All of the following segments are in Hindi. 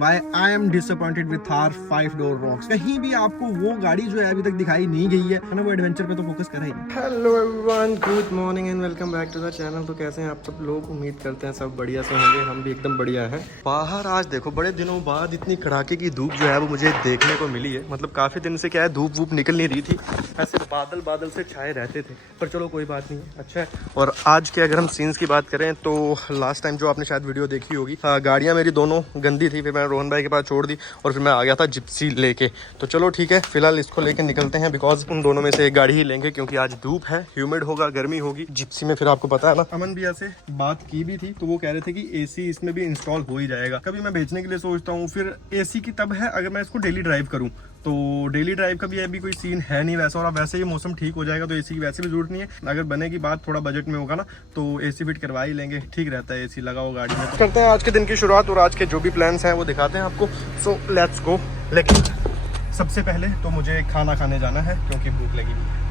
Why I am disappointed with Thar 5 door rocks। कहीं भी आपको वो गाड़ी जो है अभी तक दिखाई नहीं गई है ना, वो एडवेंचर पे तो फोकस कर ही नहीं। Hello everyone, good morning and welcome back to the channel. तो कैसे हैं आप सब लोग? उम्मीद करते हैं सब बढ़िया से होंगे। हम भी एकदम बढ़िया हैं। बाहर आज देखो बड़े दिनों बाद इतनी कड़ाके की धूप जो है वो मुझे देखने को मिली है। मतलब काफी दिन से क्या है, धूप वूप निकल नहीं रही थी, ऐसे बादल बादल से छाए रहते थे। पर चलो कोई बात नहीं, अच्छा है। और आज के अगर हम सीन्स की बात करें तो लास्ट टाइम जो आपने शायद वीडियो देखी होगी, गाड़ियाँ मेरी दोनों गंदी थी, फिर मैं रोहन भाई के पास छोड़ दी और फिर मैं आ गया था जिप्सी लेके। तो चलो ठीक है, फिलहाल इसको लेके निकलते हैं, बिकॉज उन दोनों में से एक गाड़ी ही लेंगे क्योंकि आज धूप है, ह्यूमिड होगा, गर्मी होगी। जिप्सी में फिर आपको पता है ना, अमन भैया से बात की भी थी तो वो कह रहे थे कि एसी इसमें भी इंस्टॉल हो ही जाएगा। कभी मैं बेचने के लिए सोचता हूँ, फिर एसी की तब है अगर मैं इसको डेली ड्राइव करूँ। तो डेली ड्राइव का भी अभी कोई सीन है नहीं वैसा, और अब वैसे ही मौसम ठीक हो जाएगा तो एसी की वैसे भी जरूरत नहीं है। अगर बनेगी बात थोड़ा बजट में होगा ना तो एसी फिट करवा ही लेंगे, ठीक रहता है एसी लगाओ गाड़ी में। तो करते हैं आज के दिन की शुरुआत और आज के जो भी प्लान्स हैं वो दिखाते हैं आपको। So let's go. लेकिन सबसे पहले तो मुझे खाना खाने जाना है क्योंकि भूख लगी हुई है।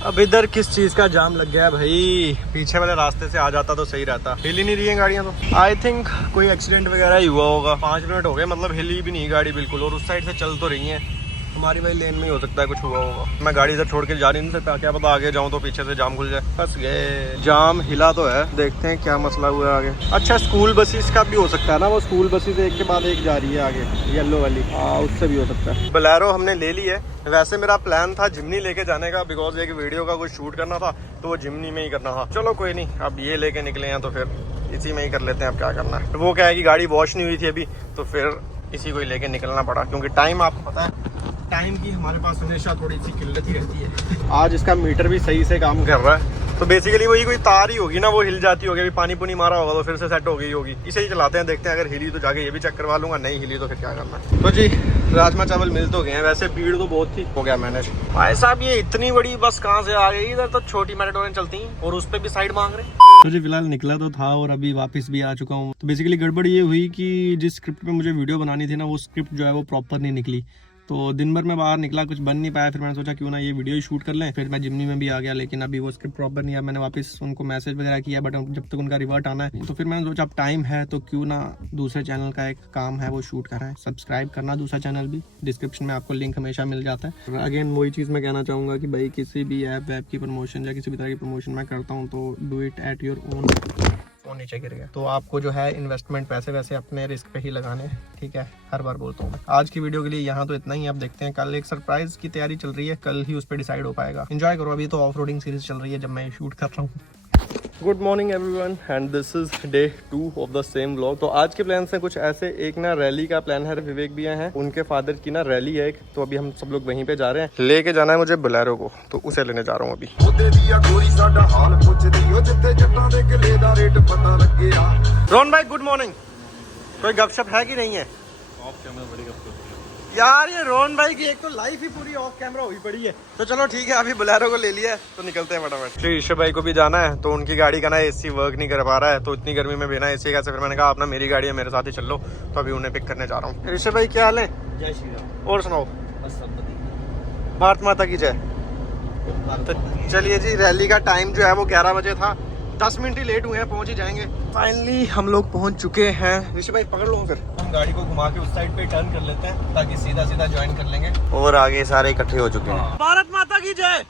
अब इधर किस चीज का जाम लग गया है भाई? पीछे वाले रास्ते से आ जाता तो सही रहता। हिल ही नहीं रही है गाड़ियां तो। आई थिंक कोई एक्सीडेंट वगैरह ही हुआ होगा। 5 मिनट हो गए, मतलब हिली भी नहीं गाड़ी बिल्कुल, और उस साइड से चल तो रही है। हमारी भाई लेन में ही हो सकता है कुछ हुआ होगा। मैं गाड़ी इधर छोड़ के जा रही नहीं सकता, क्या पता आगे जाऊं तो पीछे से जाम खुल जाए। फंस गए। जाम हिला तो है, देखते हैं क्या मसला हुआ है आगे। अच्छा, स्कूल बसेस का भी हो सकता है ना, वो स्कूल बसेस एक के बाद एक जा रही है आगे, येलो वाली। उससे भी हो सकता है। बोलेरो हमने ले ली है। वैसे मेरा प्लान था जिमनी लेके जाने का, बिकॉज एक वीडियो का कुछ शूट करना था तो वो जिमनी में ही करना था। चलो कोई नहीं, अब ये लेके निकले हैं तो फिर इसी में ही कर लेते हैं। अब क्या करना है, वो क्या है कि गाड़ी वॉश नहीं हुई थी अभी, तो फिर इसी को ही लेके निकलना पड़ा क्योंकि टाइम आपको पता है, टाइम की हमारे पास हमेशा थोड़ी सी किल्लत ही रहती है। आज इसका मीटर भी सही से काम कर रहा है, तो बेसिकली वही कोई तार ही होगी ना, वो हिल जाती होगी। अभी पानी पुनी मारा होगा तो फिर से सेट हो गई होगी। इसे ही चलाते हैं, देखते हैं अगर हिली तो जाके ये भी चेक करवा लूंगा, नहीं हिली तो फिर क्या करना है। तो जी राजमा चावल मिल तो गए हैं, वैसे भीड़ तो बहुत थी, हो गया मैनेज। भाई साहब ये इतनी बड़ी बस कहाँ से आ गई? इधर तो छोटी मेट्रोएं चलती हैं और उस पर भी साइड मांग रहे। तो जी फिलहाल निकला तो था और अभी वापस भी आ चुका हूँ। तो बेसिकली गड़बड़ ये हुई कि जिस स्क्रिप्ट पे मुझे वीडियो बनानी थी ना, वो स्क्रिप्ट जो है वो प्रॉपर नहीं निकली। तो दिन भर में बाहर निकला, कुछ बन नहीं पाया। फिर मैंने सोचा क्यों ना ये वीडियो ही शूट कर लें। फिर मैं जिमनी में भी आ गया, लेकिन अभी वो स्क्रिप्ट प्रॉपर नहीं है। मैंने वापस उनको मैसेज वगैरह किया, बट जब तक उनका रिवर्ट आना है तो फिर मैंने सोचा अब टाइम है तो क्यों ना दूसरे चैनल का एक काम है वो शूट करा है। सब्सक्राइब करना दूसरा चैनल भी, डिस्क्रिप्शन में आपको लिंक हमेशा मिल जाता है। अगेन वही चीज़ मैं कहना चाहूँगा कि भाई किसी भी ऐप वैप की प्रमोशन या किसी भी तरह की प्रमोशन मैं करता हूँ तो do it at your own. नीचे गिर गया तो आपको जो है इन्वेस्टमेंट पैसे वैसे अपने रिस्क पे ही लगाने, ठीक है, हर बार बोलता हूँ। आज की वीडियो के लिए यहाँ तो इतना ही। अब देखते हैं, कल एक सरप्राइज की तैयारी चल रही है, कल ही उस पर डिसाइड हो पाएगा। एंजॉय करो, अभी तो ऑफ रोडिंग सीरीज चल रही है जब मैं शूट कर रहा हूँ। Good morning everyone and this is day 2 of the same vlog. तो आज के प्लान हैं कुछ ऐसे। एक ना रैली का प्लान है, विवेक भैया हैं, उनके फादर की ना रैली है एक, तो अभी हम सब लोग वहीं पे जा रहे हैं। लेके जाना है मुझे बोलेरो को, तो उसे लेने जा रहा हूँ अभी। रोहन भाई गुड मॉर्निंग। कोई गपशप है कि नहीं है? ऑफ कैमरा बड़ी गपशप यार, ये रोहन भाई की एक तो लाइफ ही पूरी ऑफ कैमरा हुई पड़ी है। तो चलो ठीक है, अभी बोलेरो को ले लिया है तो निकलते हैं फटाफट। ऋषभ भाई को भी जाना है, तो उनकी गाड़ी का ना एसी वर्क नहीं कर पा रहा है, तो इतनी गर्मी में बिना एसी का। फिर मैंने कहा अपना मेरी गाड़ी है, मेरे साथ ही चल लो, तो अभी उन्हें पिक करने जा रहा हूँ। ऋषभ भाई क्या हाल है? जय श्री राम। और सुनाओ? भारत माता की जय। तो चलिए जी, रैली का टाइम जो है वो 11 बजे था, 10 मिनट ही लेट हुए हैं, पहुंच ही जाएंगे। फाइनली हम लोग पहुंच चुके हैं। ऋषभ भाई पकड़ लो, फिर हम गाड़ी को घुमा के उस साइड पे टर्न कर लेते हैं ताकि सीधा सीधा ज्वाइन कर लेंगे। और आगे सारे इकट्ठे हो चुके हैं। भारत माता की जय।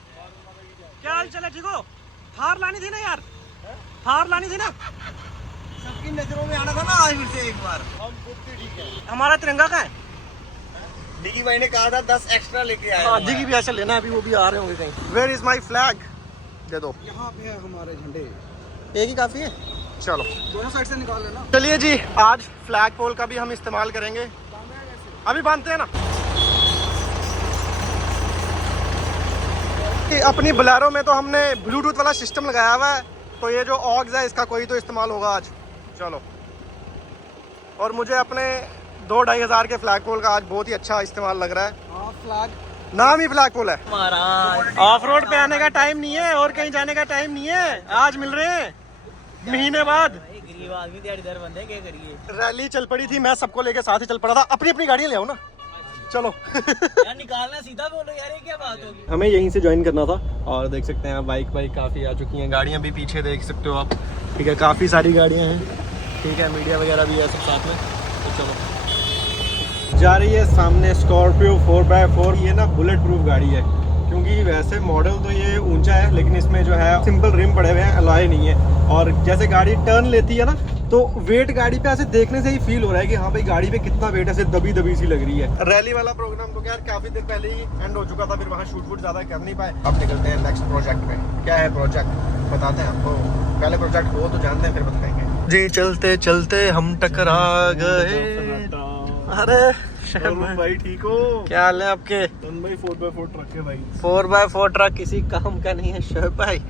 क्या हाल चल है? ठीक हो? थार लानी थी ना यार, थार लानी थी ना, सबकी नजरों में आना था ना आज फिर से एक बार। हम ठीक है। हमारा तिरंगा कहाँ है? डिगी भाई ने कहा था 10 एक्स्ट्रा लेके आए। डिगी भी ऐसे लेना है, अभी वो भी आ रहे होंगे कहीं। Where is my flag? दे दो। यहाँ पे है हमारे झंडे, एक ही काफी है। चलो दोनों साइड से निकाल लेना। चलिए जी, आज फ्लैग पोल का भी हम इस्तेमाल करेंगे। अभी बांधते हैं ना। अपनी बोलेरो में तो हमने ब्लूटूथ वाला सिस्टम लगाया हुआ है, तो ये जो ऑग्स है इसका कोई तो इस्तेमाल होगा आज। चलो, और मुझे अपने 2-2.5 हज़ार के फ्लैग पोल का आज बहुत ही अच्छा इस्तेमाल लग रहा है। फ्लैग नाम ही फ्लैग पोल है। ऑफ रोड पे आने का टाइम नहीं है और कहीं जाने का टाइम नहीं है, आज मिल रहे हैं महीने बाद। गरीब आदमी दिहाड़ीदार बंदे, क्या करिए। रैली चल पड़ी थी, मैं सबको लेके साथ ही चल पड़ा था। अपनी अपनी गाड़ियां ले आओ ना, चलो। यार निकालना सीधा बोलो यार, ये क्या बात होगी। हमें यहीं से ज्वाइन करना था और देख सकते हैं बाइक काफी आ चुकी हैं, गाड़ियां भी पीछे देख सकते हो आप, ठीक है, काफी सारी गाड़ियां हैं। ठीक है, मीडिया वगैरह भी है सब साथ में। तो चलो, जा रही है सामने स्कॉर्पियो 4x4। ये ना बुलेट प्रूफ गाड़ी है, क्योंकि वैसे मॉडल तो ये ऊंचा है, लेकिन इसमें जो है सिंपल रिम पड़े हुए हैं, अलॉय नहीं है। और जैसे गाड़ी टर्न लेती है ना, तो वेट गाड़ी पे ऐसे देखने से ही फील हो रहा है कि हाँ भाई गाड़ी पे कितना वेट, ऐसे दबी दबी सी लग रही है। रैली वाला प्रोग्राम तो यार काफी दिन पहले ही एंड हो चुका था, फिर वहाँ शूट वूट ज्यादा कर नहीं पाए। अब निकलते हैं नेक्स्ट प्रोजेक्ट पे। क्या है प्रोजेक्ट बताते हैं आपको, पहले प्रोजेक्ट हो तो जानते हैं फिर बताएंगे जी। चलते चलते हम टकरा गए। अरे भाई ठीक हो? क्या हाल है आपके? भाई 4x4 ट्रक है भाई। 4x4 ट्रक किसी काम का नहीं है शोएब भाई।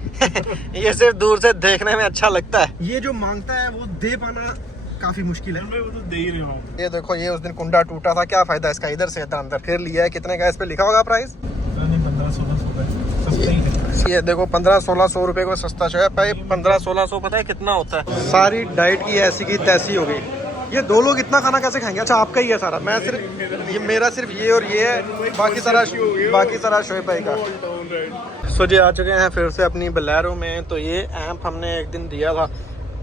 ये सिर्फ दूर से देखने में अच्छा लगता है, ये जो मांगता है वो दे पाना काफी मुश्किल है। वो तो दे ही रहे हो। ये देखो, ये उस दिन कुंडा टूटा था, क्या फायदा इसका, इधर से अंदर फिर लिया है। कितने का इस पे लिखा होगा प्राइस? 1500-1600। ये देखो 1500-1600 रुपए को सस्ता शोएब भाई। 1500-1600 पता है कितना होता है? सारी डाइट की ऐसी की तैसी हो गई। ये दो लोग इतना खाना कैसे खाएंगे? अच्छा आपका ही है सारा, मैं सिर्फ मेरा सिर्फ ये और ये है, बाकी सारा शोएब भाई का। सो जी आ चुके हैं फिर से अपनी बलेरो में। तो ये ऐम्प हमने एक दिन दिया था,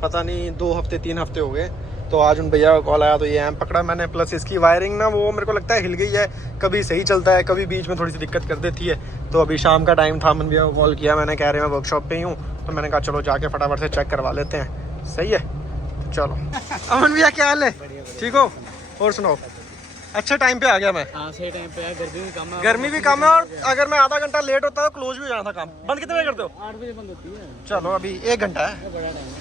पता नहीं 2 हफ्ते 3 हफ्ते हो गए। तो आज उन भैया का कॉल आया तो ये ऐम्प पकड़ा मैंने। प्लस इसकी वायरिंग ना वो मेरे को लगता है हिल गई है, कभी सही चलता है, कभी बीच में थोड़ी सी दिक्कत कर देती है। तो अभी शाम का टाइम था, अमन भैया को कॉल किया मैंने, कह रहे मैं वर्कशॉप पे ही हूँ। तो मैंने कहा चलो जाके फटाफट से चेक करवा लेते हैं। सही है, चलो। अमन भैया क्या हाल है? ठीक हो? और सुनाओ। अच्छा टाइम पे आ गया मैं। हाँ सही टाइम पे। गर्मी भी कम है और अगर मैं आधा घंटा लेट होता तो क्लोज भी हो जाना था काम। बंद कितने बजे करते हो? 8 बजे बंद होती है। चलो अभी 1 घंटा है।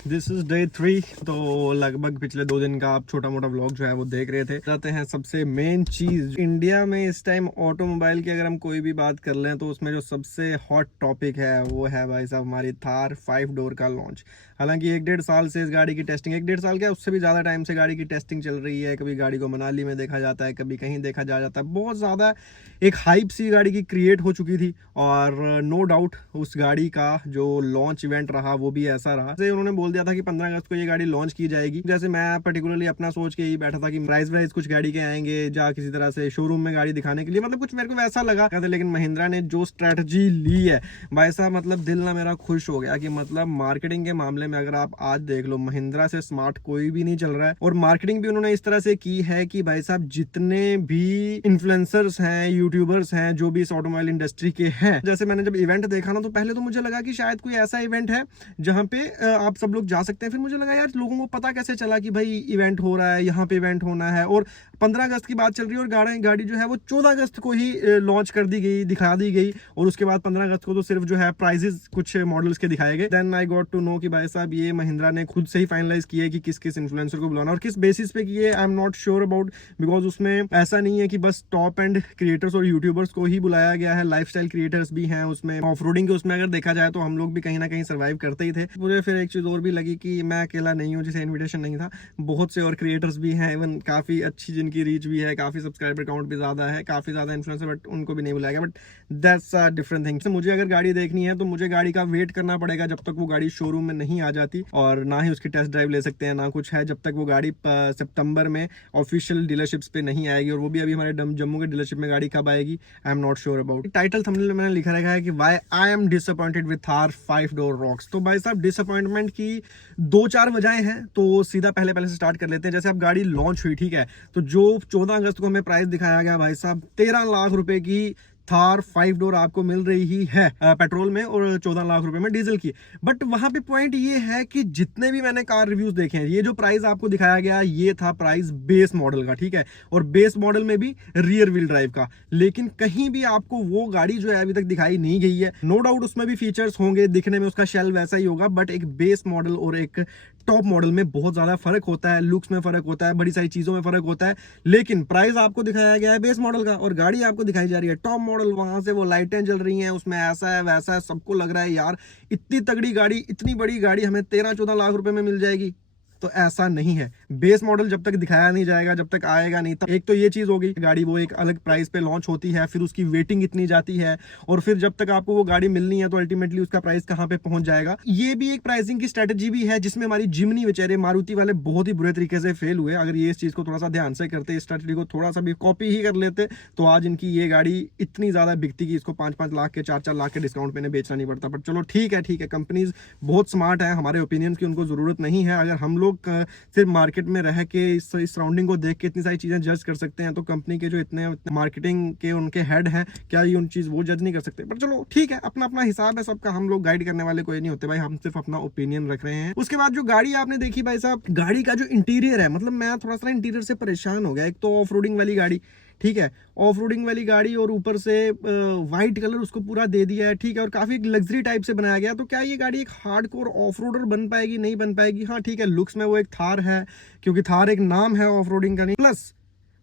This is day 3। तो लगभग पिछले 2 दिन का आप छोटा मोटा व्लॉग जो है वो देख रहे थे। जाते हैं सबसे मेन चीज, इंडिया में इस टाइम ऑटोमोबाइल की अगर हम कोई भी बात कर लें तो उसमें जो सबसे हॉट टॉपिक है वो है भाई साहब हमारी थार 5 डोर का लॉन्च। हालांकि 1-1.5 साल से इस गाड़ी की टेस्टिंग, 1-1.5 साल क्या उससे भी ज़्यादा टाइम से गाड़ी की टेस्टिंग चल रही है। कभी गाड़ी को मनाली में देखा जाता है, कभी कहीं देखा जाता है। बहुत ज़्यादा एक हाइप सी गाड़ी की क्रिएट हो चुकी थी। और नो डाउट उस गाड़ी का जो लॉन्च इवेंट रहा वो भी ऐसा रहा। जैसे उन्होंने बोल दिया था कि 15 अगस्त को ये गाड़ी लॉन्च की जाएगी। जैसे मैं पर्टिकुलरली अपना सोच के ही बैठा था कि प्राइस कुछ गाड़ी के आएंगे या किसी तरह से शोरूम में गाड़ी दिखाने के लिए, मतलब कुछ मेरे को वैसा लगा। लेकिन महिंद्रा ने जो स्ट्रेटजी ली है भाई साहब, मतलब दिल ना मेरा खुश हो गया कि मतलब मार्केटिंग के मामले में अगर आप आज देख लो, महिंद्रा से स्मार्ट कोई भी नहीं चल रहा है। और मार्केटिंग भी उन्होंने इस तरह से की है कि भाई साहब जितने भी इन्फ्लुएंसर्स हैं, यूट्यूबर्स हैं, जो भी इस ऑटोमोबाइल इंडस्ट्री के हैं, जैसे मैंने जब इवेंट देखा ना तो पहले तो मुझे लगा कि शायद कोई ऐसा इवेंट है जहां पे आप सब लोग जा सकते हैं। फिर मुझे लगा यार लोगों को पता कैसे चला कि भाई इवेंट हो रहा है, यहाँ पे इवेंट होना है। और 15 अगस्त की बात चल रही है और गाड़ी जो है वो 14 अगस्त को ही लॉन्च कर दी गई, दिखा दी गई। और उसके बाद 15 अगस्त को तो सिर्फ जो है प्राइजेस कुछ मॉडल्स के दिखाए गए। Then I got to know कि भाई साहब ये महिंद्रा ने खुद से ही फाइनलाइज किया कि किस किस इन्फ्लुएंसर को बुलाना और किस बेसिस पे किए, I am not sure about. Because उसमें ऐसा नहीं है कि बस टॉप एंड क्रिएटर्स और यूट्यूबर्स को ही बुलाया गया है, लाइफस्टाइल क्रिएटर्स भी हैं उसमें। ऑफ रोडिंग के उसमें अगर देखा जाए तो हम लोग भी कहीं ना कहीं सर्वाइव करते ही थे। मुझे फिर एक चीज और भी लगी कि मैं अकेला नहीं हूँ जिसे इन्विटेशन नहीं था, बहुत से और क्रिएटर्स भी हैं, इवन काफी अच्छी जिनकी रीच भी है, काफी सब्सक्राइबर काउंट भी ज्यादा है, काफी ज्यादा इन्फ्लुएंसर, बट उनको भी नहीं बुलाया गया। But that's a different thing. मुझे अगर गाड़ी देखनी है तो मुझे गाड़ी का वेट करना पड़ेगा जब तक वो गाड़ी शोरूम में नहीं आ जाती, और ना ही उसकी टेस्ट ड्राइव ले सकते हैं, ना कुछ है जब तक वो गाड़ी सितंबर में ऑफिशियल डीलरशिप्स पे नहीं आएगी। और वो भी अभी हमारे जम्मू के डीलरशिप में गाड़ी कब आएगी I am not sure about. Title thumbnail में मैंने लिखा रखा है कि why I am disappointed with Thar 5 door rocks. तो भाई साहब डिसअपॉइंटमेंट की 2-4 वजहें हैं। तो सीधा पहले से स्टार्ट कर लेते हैं। जैसे अब गाड़ी लॉन्च हुई, ठीक है, तो जो 14 अगस्त को हमें प्राइस दिखाया गया भाई साहब 13 लाख रुपए की थार 5 डोर आपको मिल रही है पेट्रोल में और 14 लाख रुपए में डीजल की। बट वहां पे पॉइंट ये है कि जितने भी मैंने कार रिव्यूज देखे हैं, ये जो प्राइस आपको दिखाया गया ये था प्राइस बेस मॉडल का, ठीक है, और बेस मॉडल में भी रियर व्हील ड्राइव का। लेकिन कहीं भी आपको वो गाड़ी जो है अभी तक दिखाई नहीं गई है। नो डाउट उसमें भी फीचर्स होंगे, दिखने में उसका शेल वैसा ही होगा, बट एक बेस मॉडल और एक टॉप मॉडल में बहुत ज्यादा फर्क होता है, लुक्स में फर्क होता है, बड़ी सारी चीजों में फर्क होता है। लेकिन प्राइस आपको दिखाया गया है बेस मॉडल का और गाड़ी आपको दिखाई जा रही है टॉप मॉडल। वहां से वो लाइटें जल रही हैं, उसमें ऐसा है वैसा है, सबको लग रहा है यार इतनी तगड़ी गाड़ी, इतनी बड़ी गाड़ी हमें 13-14 लाख रुपए में मिल जाएगी। तो ऐसा नहीं है। बेस मॉडल जब तक दिखाया नहीं जाएगा, जब तक आएगा नहीं, तब एक तो ये चीज होगी, गाड़ी वो एक अलग प्राइस पे लॉन्च होती है, फिर उसकी वेटिंग इतनी जाती है, और फिर जब तक आपको वो गाड़ी मिलनी है तो अल्टीमेटली उसका प्राइस कहाँ पे पहुंच जाएगा। ये भी एक प्राइसिंग की स्ट्रेटेजी भी है, जिसमें हमारी जिमनी बेचारे मारुति वाले बहुत ही बुरे तरीके से फेल हुए। अगर ये इस चीज को थोड़ा सा ध्यान से करते, इस स्ट्रेटेजी को थोड़ा सा भी कॉपी ही कर लेते, तो आज इनकी ये गाड़ी इतनी ज्यादा बिकती कि इसको 5-5 लाख के 4-4 लाख के डिस्काउंट पे बेचना नहीं पड़ता। बट चलो ठीक है, कंपनीज बहुत स्मार्ट है, हमारे ओपिनियंस की उनको जरूरत नहीं है। अगर हम लोग सिर्फ मार्केट में रह के इस सराउंडिंग को देख के इतनी सारी चीजें जज कर सकते हैं, तो कंपनी के जो इतने मार्केटिंग के उनके हेड हैं, क्या ये उन चीज वो जज नहीं कर सकते? पर चलो ठीक है, अपना अपना हिसाब है सबका, हम लोग गाइड करने वाले कोई नहीं होते भाई, हम सिर्फ अपना ओपिनियन रख रहे हैं। उसके बाद जो गाड़ी आपने देखी भाई साहब, गाड़ी का जो इंटीरियर है, मतलब मैं थोड़ा सा इंटीरियर से परेशान हो गया। एक तो ऑफ रोडिंग वाली गाड़ी, ठीक है, ऑफ रोडिंग वाली गाड़ी, और ऊपर से वाइट कलर उसको पूरा दे दिया है, ठीक है, और काफी लग्जरी टाइप से बनाया गया। तो क्या ये गाड़ी एक हार्डकोर ऑफ रोडर बन पाएगी? नहीं बन पाएगी। हाँ ठीक है, लुक्स में वो एक थार है, क्योंकि थार एक नाम है ऑफ रोडिंग का नहीं। प्लस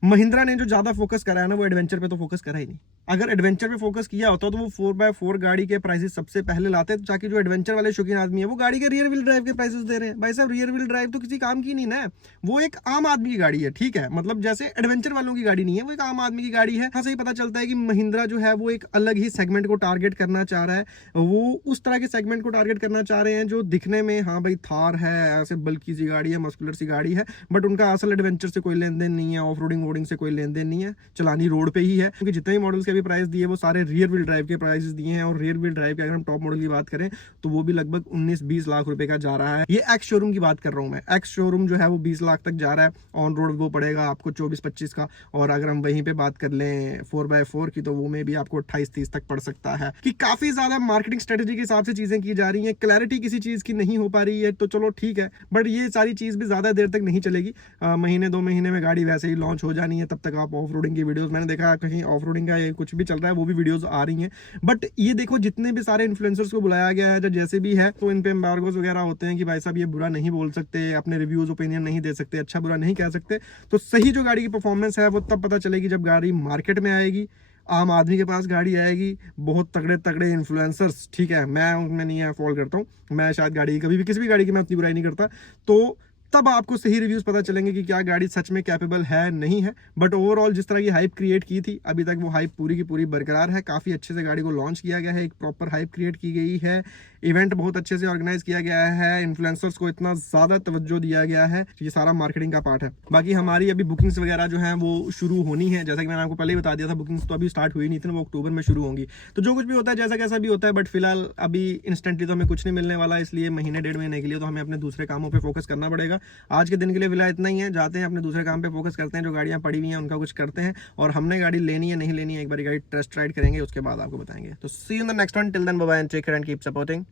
महिंद्रा ने जो ज्यादा फोकस करा है ना, वो एडवेंचर पे तो फोकस करा ही नहीं। अगर एडवेंचर पे फोकस किया होता तो वो 4x4 गाड़ी के प्राइसेस सबसे पहले लाते, ताकि जो एडवेंचर वाले शौकीन आदमी है वो गाड़ी के रियर व्हील ड्राइव के प्राइसेस दे रहे हैं। भाई साहब, रियर व्हील ड्राइव तो किसी काम की नहीं ना, वो एक आम आदमी की गाड़ी है, ठीक है, मतलब जैसे एडवेंचर वालों की गाड़ी नहीं है, वो एक आम आदमी की गाड़ी है। हाँ, सही पता चलता है कि महिंद्रा जो है वो एक अलग ही सेगमेंट को टारगेट करना चाह रहा है। वो उस तरह के सेगमेंट को टारगेट करना चाह रहे हैं जो दिखने में, हाँ भाई थार है, ऐसे बल्कि सी गाड़ी है, मस्कुलर सी गाड़ी है, बट उनका असल एडवेंचर से कोई लेन देन नहीं है, ऑफ रोडिंग वोडिंग से कोई लेन देन नहीं है, चलानी रोड पे ही है। क्योंकि जितने भी मॉडल्स के भी प्राइस दिए वो सारे रियर व्हील ड्राइव के प्राइसेस दिए हैं, और रियर व्हील ड्राइव के अगर हम टॉप मॉडल की बात करें तो वो भी लगभग 19-20 लाख रुपए का जा रहा है। ये एक्स शोरूम की बात कर रहा हूं मैं, एक्स शोरूम जो है वो 20 लाख तक जा रहा है, ऑन रोड वो पड़ेगा आपको 24-25 का, और अगर हम वहीं पे बात कर लें 4x4 की, तो वो में भी आपको 28-30 तक पड़ सकता है। कि काफी ज्यादा मार्केटिंग स्ट्रेटेजी के हिसाब से चीजें की जा रही है, क्लैरिटी किसी चीज की नहीं हो पा रही है, तो चलो ठीक है, बट ये सारी चीज भी ज्यादा देर तक नहीं चलेगी। महीने 2 महीने में गाड़ी वैसे ही लॉन्च हो जानी है, तब तक आप ऑफ रोडिंग की वीडियोस, मैंने देखा कहीं ऑफ रोडिंग का कुछ भी चल रहा है, वो भी वीडियोस आ रही हैं। बट ये देखो, जितने भी सारे इन्फ्लुएंसर्स को बुलाया गया है, जो जैसे भी है, तो इन पे एम्बार्गोस वगैरह होते हैं कि भाई साहब ये बुरा नहीं बोल सकते, अपने रिव्यूज ओपिनियन नहीं दे सकते, अच्छा बुरा नहीं कह सकते। तो सही जो गाड़ी की परफॉर्मेंस है वो तब पता चलेगी जब गाड़ी मार्केट में आएगी, आम आदमी के पास गाड़ी आएगी, बहुत तगड़े तगड़े इन्फ्लुएंसर्स, ठीक है, मैं उनमें नहीं फॉलो करता हूँ, मैं शायद गाड़ी कभी भी किसी भी गाड़ी की मैं उतनी बुराई नहीं करता, तो तब आपको सही रिव्यूज पता चलेंगे कि क्या गाड़ी सच में कैपेबल है नहीं है। बट ओवरऑल जिस तरह की हाइप क्रिएट की थी, अभी तक वो हाइप पूरी की पूरी बरकरार है। काफी अच्छे से गाड़ी को लॉन्च किया गया है, एक प्रॉपर हाइप क्रिएट की गई है, इवेंट बहुत अच्छे से ऑर्गेनाइज किया गया है, इन्फ्लुएंसर्स को इतना ज्यादा तवज्जो दिया गया है, ये सारा मार्केटिंग का पार्ट है। बाकी हमारी अभी बुकिंग्स वगैरह जो है वो शुरू होनी है, जैसा कि मैंने आपको पहले ही बता दिया था, बुकिंग्स तो अभी स्टार्ट हुई नहीं थी, वो अक्टूबर में शुरू होंगी। तो जो कुछ भी होता है, जैसा कैसा भी होता है, बट फिलहाल अभी इंस्टेंटली तो हमें कुछ नहीं मिलने वाला, इसलिए महीने 1.5 महीने के लिए तो हमें अपने दूसरे कामों पर फोकस करना पड़ेगा। आज के दिन के लिए फिलहाल इतना ही है, जाते हैं अपने दूसरे काम पे फोकस करते हैं, जो गाड़ियां पड़ी हुई हैं उनका कुछ करते हैं, और हमने गाड़ी लेनी है नहीं लेनी है, एक बार गाड़ी टेस्ट राइड करेंगे, उसके बाद आपको बताएंगे। तो see you in the next one, till then bye bye and take care and keep supporting.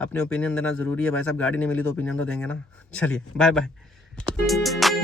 अपने ओपिनियन देना जरूरी है भाई साहब, गाड़ी नहीं मिली तो ओपिनियन तो देंगे ना। चलिए बाय बाय।